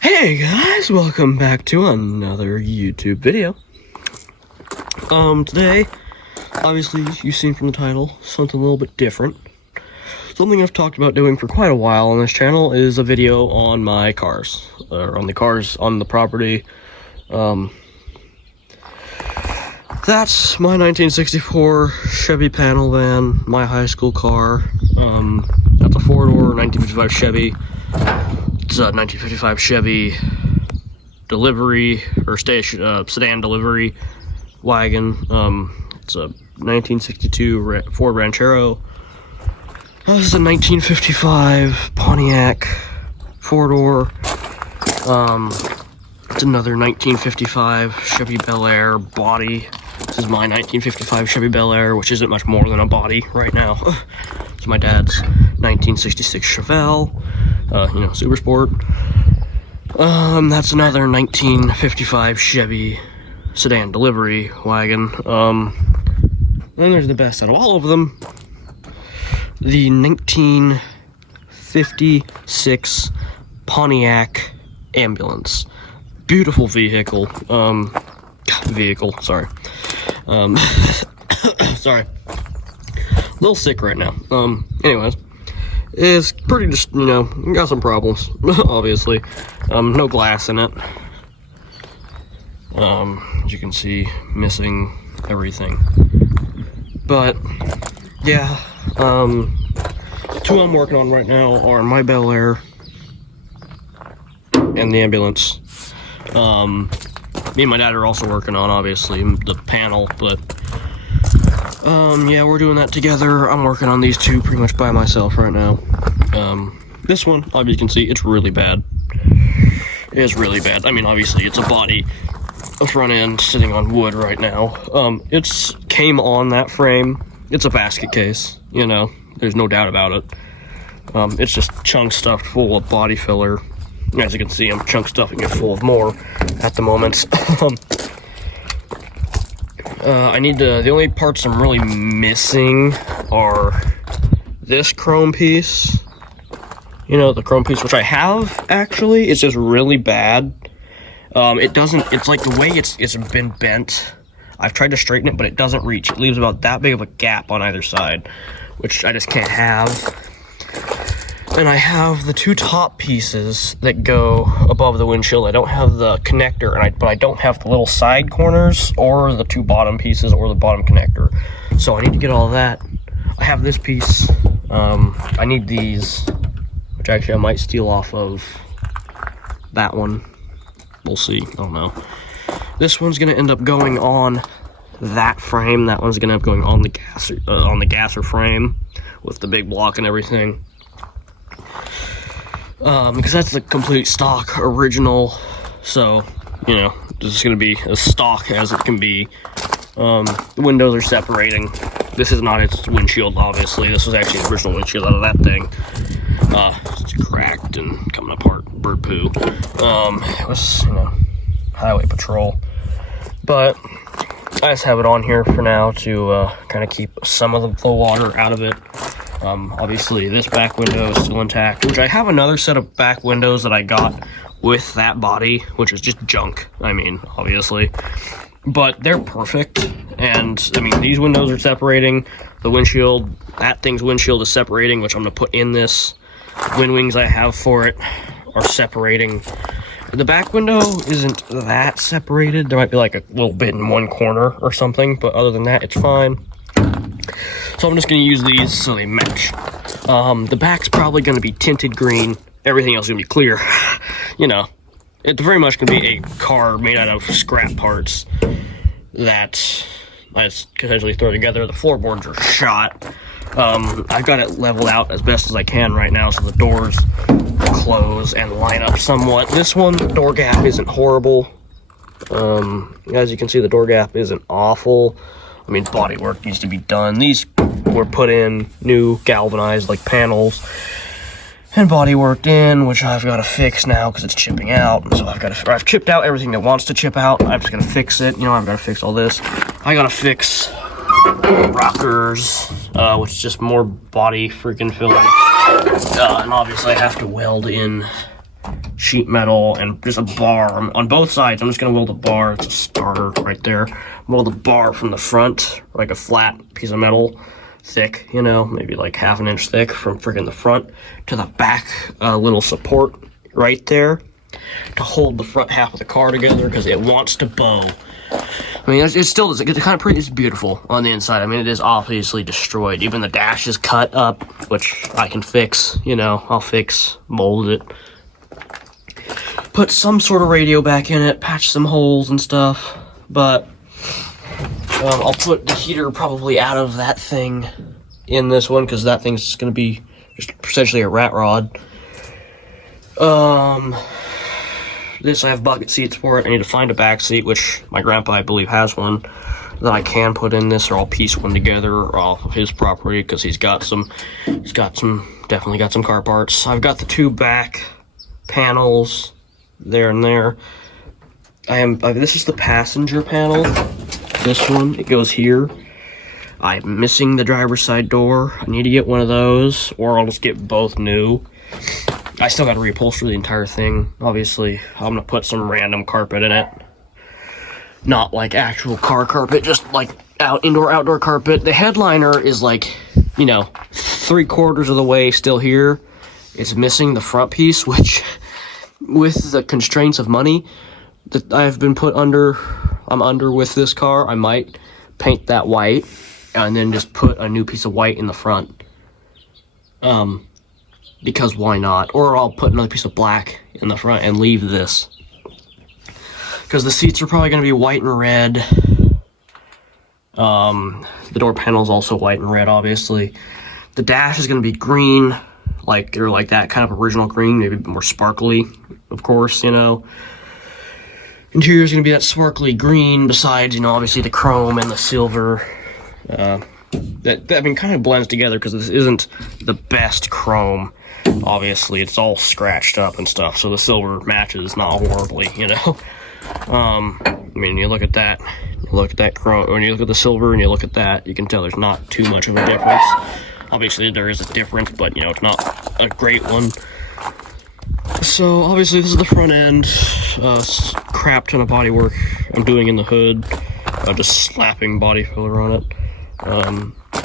Hey guys, welcome back to another YouTube video. Today, obviously, you've seen from the title, something a little bit different. Something I've talked about doing for quite a while on this channel is a video on my cars, or on the cars on the property. That's my 1964 Chevy panel van, my high school car. That's a four-door 1955 Chevy. It's a 1955 Chevy delivery or sedan delivery wagon. It's a 1962 Ford Ranchero. This is a 1955 Pontiac four-door. It's another 1955 Chevy Bel Air body. This is my 1955 Chevy Bel Air, which isn't much more than a body right now. It's my dad's 1966 Chevelle. Super sport. That's another 1955 Chevy sedan delivery wagon. Then there's the best out of all of them, the 1956 Pontiac ambulance. Beautiful vehicle. Sorry. Sorry. A little sick right now. Anyways. It's pretty just, got some problems, obviously. No glass in it. As you can see, missing everything. But, yeah, two I'm working on right now are my Bel Air and the ambulance. Me and my dad are also working on, obviously, the panel, but yeah, we're doing that together. I'm working on these two pretty much by myself right now. This one, obviously you can see, it's really bad. It is really bad. I mean, obviously it's a body, a front end sitting on wood right now. It's came on that frame. It's a basket case, there's no doubt about it. It's just chunk stuffed full of body filler. As you can see, I'm chunk stuffing it full of more at the moment. The only parts I'm really missing are this chrome piece. The chrome piece, which I have, actually. It's just really bad. It's like the way it's been bent. I've tried to straighten it, but it doesn't reach. It leaves about that big of a gap on either side, which I just can't have. And I have the two top pieces that go above the windshield. I don't have the connector, but I don't have the little side corners or the two bottom pieces or the bottom connector. So I need to get all of that. I have this piece. I need these, which actually I might steal off of that one. We'll see. I don't know. This one's gonna end up going on that frame. That one's gonna end up going on the gasser frame with the big block and everything. Because that's the complete stock original, so this is going to be as stock as it can be. The windows are separating. This is not its windshield, obviously. This was actually the original windshield out of that thing. It's cracked and coming apart, bird poo. It was highway patrol, but I just have it on here for now to kind of keep some of the water out of it. Obviously this back window is still intact, which I have another set of back windows that I got with that body, which is just junk, obviously, but they're perfect. And these windows are separating, the windshield, that thing's windshield is separating, which I'm going to put in this. Wind wings I have for it are separating. The back window isn't that separated. There might be like a little bit in one corner or something, but other than that, it's fine. So I'm just going to use these so they match. The back's probably going to be tinted green. Everything else is going to be clear. It's very much going to be a car made out of scrap parts that I just potentially throw together. The floorboards are shot. I've got it leveled out as best as I can right now so the doors close and line up somewhat. This one, the door gap isn't horrible. As you can see, the door gap isn't awful. Body work needs to be done. These were put in new galvanized panels and body worked in, which I've got to fix now because it's chipping out. So I've chipped out everything that wants to chip out. I'm just gonna fix it. I've got to fix all this. I gotta fix rockers, which is just more body freaking filling. And obviously I have to weld in sheet metal and just a bar on both sides. I'm just gonna weld a bar. It's a starter right there. Weld a bar from the front, like a flat piece of metal, thick, you know, maybe like 1/2 inch thick from freaking the front to the back, little support right there to hold the front half of the car together because it wants to bow. I mean, it's still, it's kind of pretty, it's beautiful on the inside. I mean, it is obviously destroyed. Even the dash is cut up, which I can fix, you know, I'll fix, mold it. Put some sort of radio back in it, patch some holes and stuff, but I'll put the heater probably out of that thing in this one because that thing's going to be just essentially a rat rod. This, I have bucket seats for it. I need to find a back seat, which my grandpa, I believe, has one that I can put in this, or I'll piece one together off of his property because definitely got some car parts. I've got the 2 back panels there and there. This is the passenger panel. This one, it goes here. I'm missing the driver's side door. I need to get one of those, or I'll just get both new. I still got to reupholster the entire thing. Obviously, I'm gonna put some random carpet in it. Not like actual car carpet, just like indoor-outdoor carpet. The headliner is like, you know, 3/4 of the way still here. It's missing the front piece, which, with the constraints of money that I've been I'm under with this car, I might paint that white and then just put a new piece of white in the front. Because why not? Or I'll put another piece of black in the front and leave this. Because the seats are probably going to be white and red. The door panel is also white and red, obviously. The dash is going to be green, like that kind of original green, maybe more sparkly, of course, you know. Interior is going to be that sparkly green, besides, you know, obviously the chrome and the silver. That I mean, kind of blends together because this isn't the best chrome. Obviously, it's all scratched up and stuff, so the silver matches not horribly, you know. I mean, you look at that chrome, when you look at the silver and you look at that, you can tell there's not too much of a difference. Obviously, there is a difference, but, you know, it's not a great one. So, obviously, this is the front end. Crap ton of body work I'm doing in the hood. Just slapping body filler on it.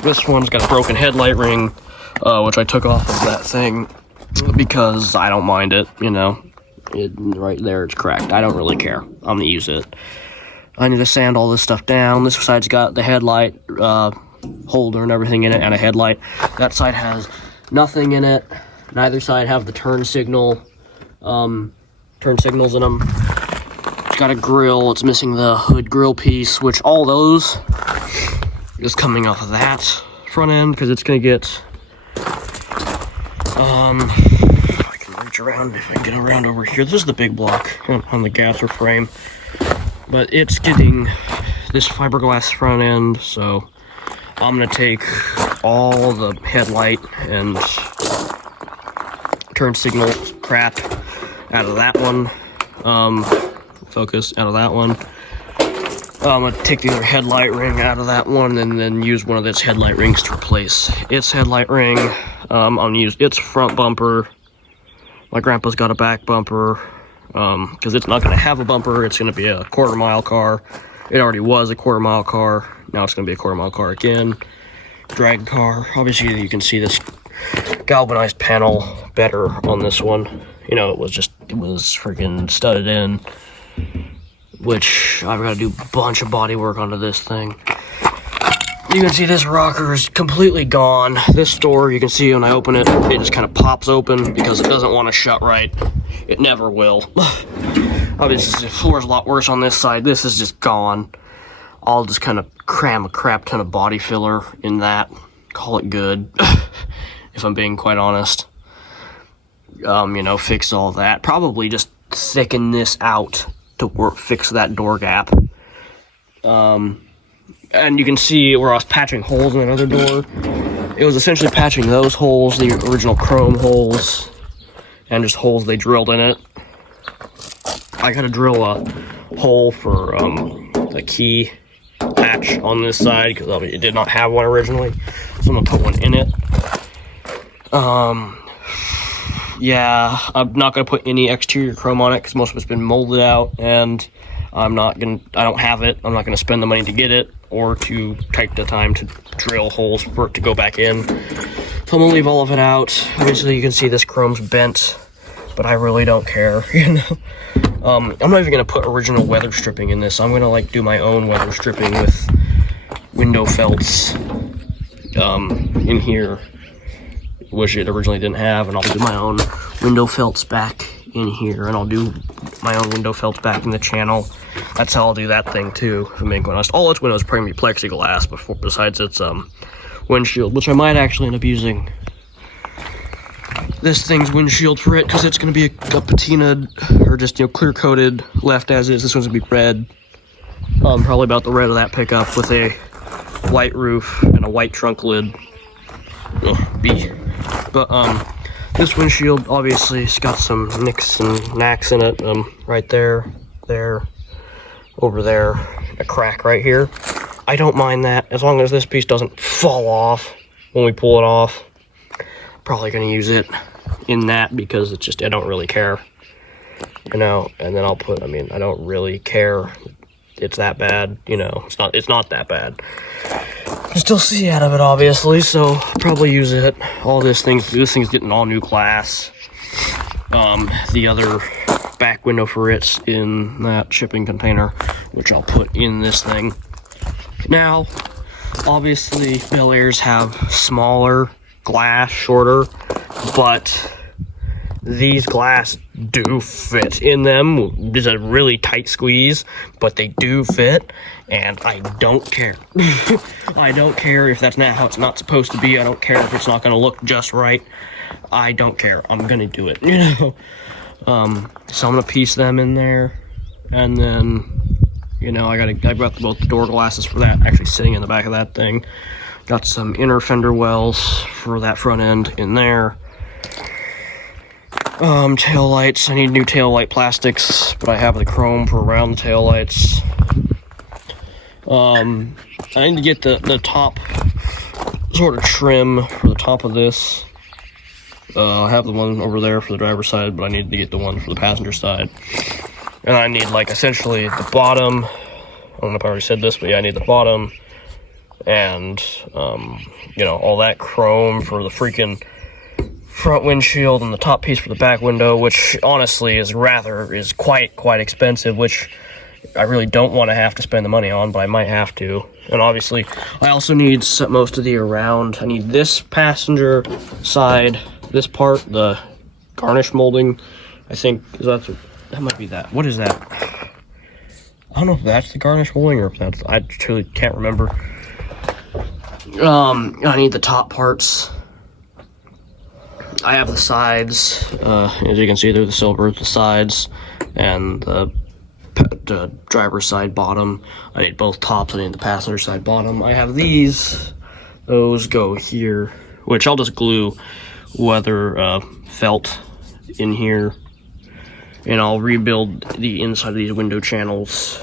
This one's got a broken headlight ring, which I took off of that thing because I don't mind it, you know. Right there, it's cracked. I don't really care. I'm gonna use it. I need to sand all this stuff down. This side's got the headlight holder and everything in it, and a headlight. That side has nothing in it. Neither side have the turn signals in them. It's got a grill. It's missing the hood grill piece, which all those is coming off of that front end because it's gonna get. If I can reach around, if I can get around over here. This is the big block on the gasser frame, but it's getting this fiberglass front end, so I'm gonna take all the headlight and turn signal crap out of that one. Focus out of that one. I'm gonna take the other headlight ring out of that one and then use one of its headlight rings to replace its headlight ring. I'm gonna use its front bumper. My grandpa's got a back bumper because it's not gonna have a bumper. It's gonna be a 1/4 mile car. It already was a 1/4 mile car. Now it's gonna be a 1/4 mile car again. Drag car. Obviously, you can see this galvanized panel better on this one. You know, it was freaking studded in, which I've got to do a bunch of body work onto this thing. You can see this rocker is completely gone. This door, you can see when I open it, it just kind of pops open because it doesn't want to shut right. It never will. Obviously, the floor's a lot worse on this side. This is just gone. I'll just kind of cram a crap ton of body filler in that. Call it good, if I'm being quite honest. You know, fix all that. Probably just thicken this out to fix that door gap. And you can see where I was patching holes in another door. It was essentially patching those holes, the original chrome holes, and just holes they drilled in it. I gotta drill a hole for the key latch on this side because it did not have one originally, so I'm gonna put one in it. yeah, I'm not going to put any exterior chrome on it because most of it's been molded out, and I don't have it. I'm not going to spend the money to get it or to take the time to drill holes for it to go back in. So I'm going to leave all of it out. Obviously, you can see this chrome's bent, but I really don't care, you know. I'm not even going to put original weather stripping in this. I'm going to like do my own weather stripping with window felts in here, which it originally didn't have, and I'll do my own window felts back in here, and I'll do my own window felts back in the channel. That's how I'll do that thing too, if I'm being honest. All its windows are probably gonna be plexiglass besides its windshield, which I might actually end up using this thing's windshield for it, because it's gonna be a patinaed, or just, you know, clear coated, left as is. This one's gonna be red, probably about the red of that pickup, with a white roof and a white trunk lid. But this windshield obviously has got some nicks and knacks in it, right there, over there, a crack right here. I don't mind that, as long as this piece doesn't fall off when we pull it off. Probably gonna use it in that, because it's just, I don't really care, you know. And then I'll put, I mean, I don't really care, it's that bad, you know. It's not that bad. You still see out of it, obviously, so probably use it. This thing's getting all new glass. The other back window for it's in that shipping container, which I'll put in this thing. Now, obviously, Bel Airs have smaller glass, shorter, but these glass do fit in them. There's a really tight squeeze, but they do fit, and I don't care. I don't care if that's not how it's not supposed to be. I don't care if it's not going to look just right. I don't care. I'm going to do it, you know. So I'm going to piece them in there, and then, you know, I've got both the door glasses for that actually sitting in the back of that thing. Got some inner fender wells for that front end in there. Tail lights. I need new tail light plastics, but I have the chrome for around the tail lights. I need to get the top sort of trim for the top of this. I have the one over there for the driver's side, but I need to get the one for the passenger side. And I need, like, essentially the bottom. I don't know if I already said this, but yeah, I need the bottom. And, you know, all that chrome for the freaking front windshield, and the top piece for the back window, which honestly is quite expensive, which I really don't want to have to spend the money on, but I might have to. And obviously, I also need most of the around. I need this passenger side, this part, the garnish molding. I think that might be that. What is that? I don't know if that's the garnish molding or if that's, I truly can't remember. I need the top parts. I have the sides, as you can see, they're the silver, the sides, and the driver's side bottom. I need both tops. I need the passenger side bottom. I have these. Those go here, which I'll just glue weather felt in here, and I'll rebuild the inside of these window channels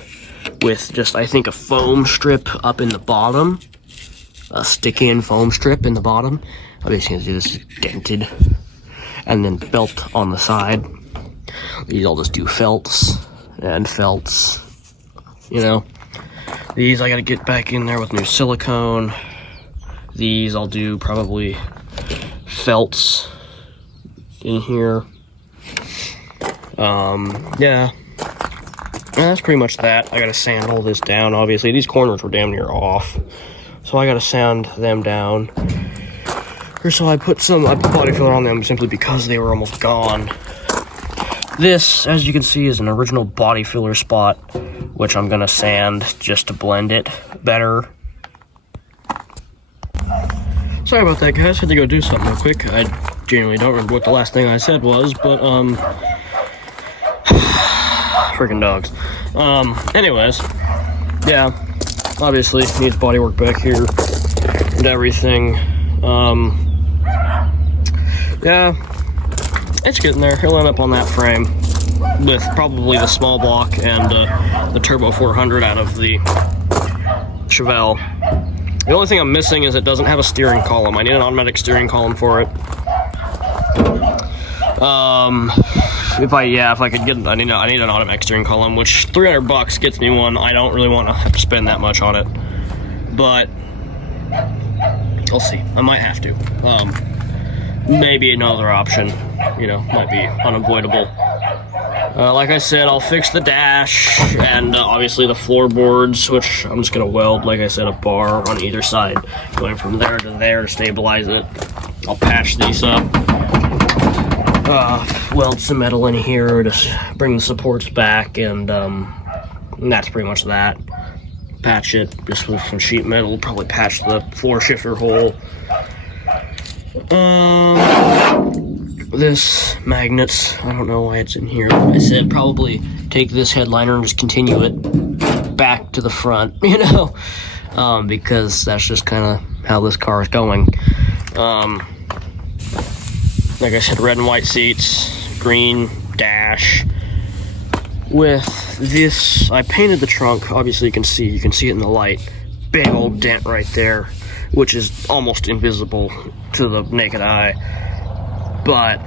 with just, I think, a foam strip up in the bottom, a stick-in foam strip in the bottom. Obviously, you can see this is dented, and then felt on the side. These I'll just do felts and felts, you know. These I gotta get back in there with new silicone. These I'll do probably felts in here. Yeah, that's pretty much that. I gotta sand all this down. Obviously, these corners were damn near off, so I gotta sand them down. Or so I put body filler on them simply because they were almost gone. This, as you can see, is an original body filler spot, which I'm gonna sand just to blend it better. Sorry about that, guys. Had to go do something real quick. I genuinely don't remember what the last thing I said was, but freaking dogs. Anyways, yeah, obviously needs bodywork back here and everything. Yeah, it's getting there. He'll end up on that frame with probably the small block and the Turbo 400 out of the Chevelle. The only thing I'm missing is it doesn't have a steering column. I need an automatic steering column for it. If I could get, I need an automatic steering column, which $300 gets me one. I don't really want to have to spend that much on it, but I'll see. I might have to. Maybe another option, you know, might be unavoidable. Like I said, I'll fix the dash and obviously the floorboards, which I'm just gonna weld, like I said, a bar on either side, going from there to there to stabilize it. I'll patch these up. Weld some metal in here to bring the supports back, and that's pretty much that. Patch it just with some sheet metal, probably patch the floor shifter hole. This magnets, I don't know why it's in here. Like I said, probably take this headliner and just continue it back to the front, you know, because that's just kind of how this car is going. Like I said, red and white seats, green dash. With this, I painted the trunk. Obviously, you can see it in the light. Big old dent right there, which is almost invisible to the naked eye. But,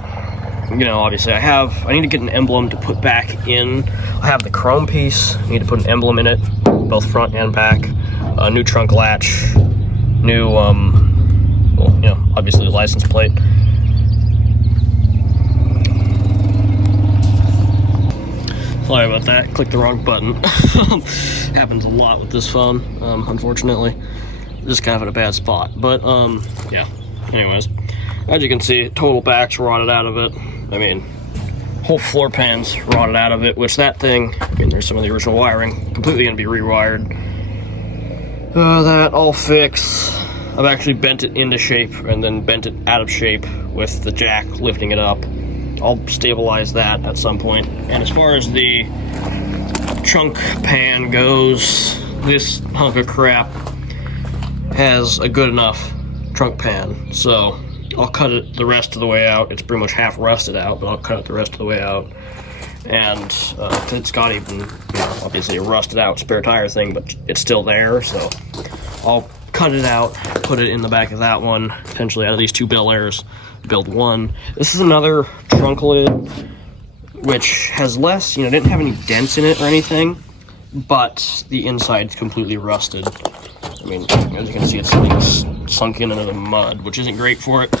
you know, obviously I need to get an emblem to put back in. I have the chrome piece. I need to put an emblem in it, both front and back. A new trunk latch, new, well, you know, obviously the license plate. Sorry about that, clicked the wrong button. Happens a lot with this phone, unfortunately. Just kind of in a bad spot, but yeah, anyways. As you can see, total back's rotted out of it. I mean, whole floor pan's rotted out of it, which that thing, I mean, there's some of the original wiring, completely gonna be rewired. That all fixed. I've actually bent it into shape and then bent it out of shape with the jack lifting it up. I'll stabilize that at some point. And as far as the trunk pan goes, this hunk of crap has a good enough trunk pan. So I'll cut it the rest of the way out. It's pretty much half rusted out, but I'll cut it the rest of the way out. And it's got even, you know, obviously a rusted out spare tire thing, but it's still there. So I'll cut it out, put it in the back of that one, potentially out of these two Bel Airs, build one. This is another trunk lid, which has less, you know, didn't have any dents in it or anything, but the inside's completely rusted. I mean, as you can see, it's like sunk in into the mud, which isn't great for it.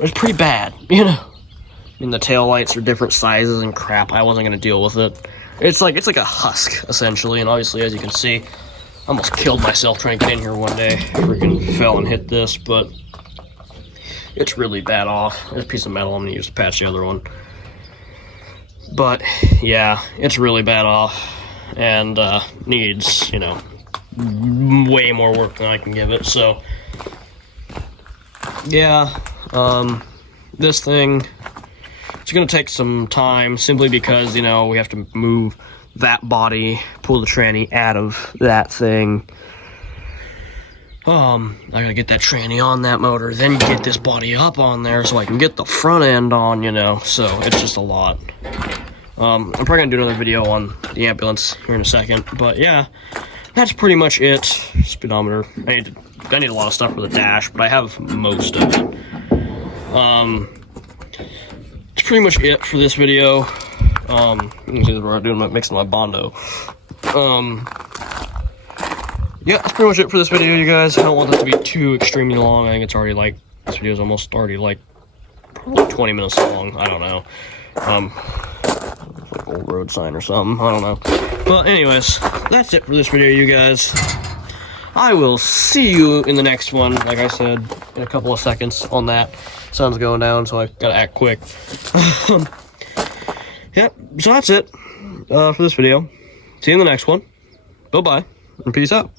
It's pretty bad, you know. I mean, the taillights are different sizes and crap. I wasn't gonna deal with it. It's like a husk, essentially, and obviously, as you can see, I almost killed myself trying to get in here one day. Freaking fell and hit this, but it's really bad off. There's a piece of metal I'm gonna use to patch the other one. But yeah, it's really bad off and needs, you know, way more work than I can give it. So yeah, this thing, it's gonna take some time simply because, you know, we have to move that body, pull the tranny out of that thing. I gotta get that tranny on that motor, then get this body up on there so I can get the front end on, you know, so it's just a lot. I'm probably gonna do another video on the ambulance here in a second, but yeah, that's pretty much it. Speedometer. I need a lot of stuff for the dash, but I have most of it. It's pretty much it for this video. You can see what I'm doing, mixing my Bondo. Yeah, that's pretty much it for this video, you guys. I don't want this to be too extremely long. I think it's already like, this video is almost already like probably 20 minutes long. I don't know. Like old road sign or something. I don't know. Well, anyways, that's it for this video, you guys. I will see you in the next one. Like I said, in a couple of seconds on that. Sun's going down, so I gotta act quick. Yep, so that's it for this video. See you in the next one. Bye-bye, and peace out.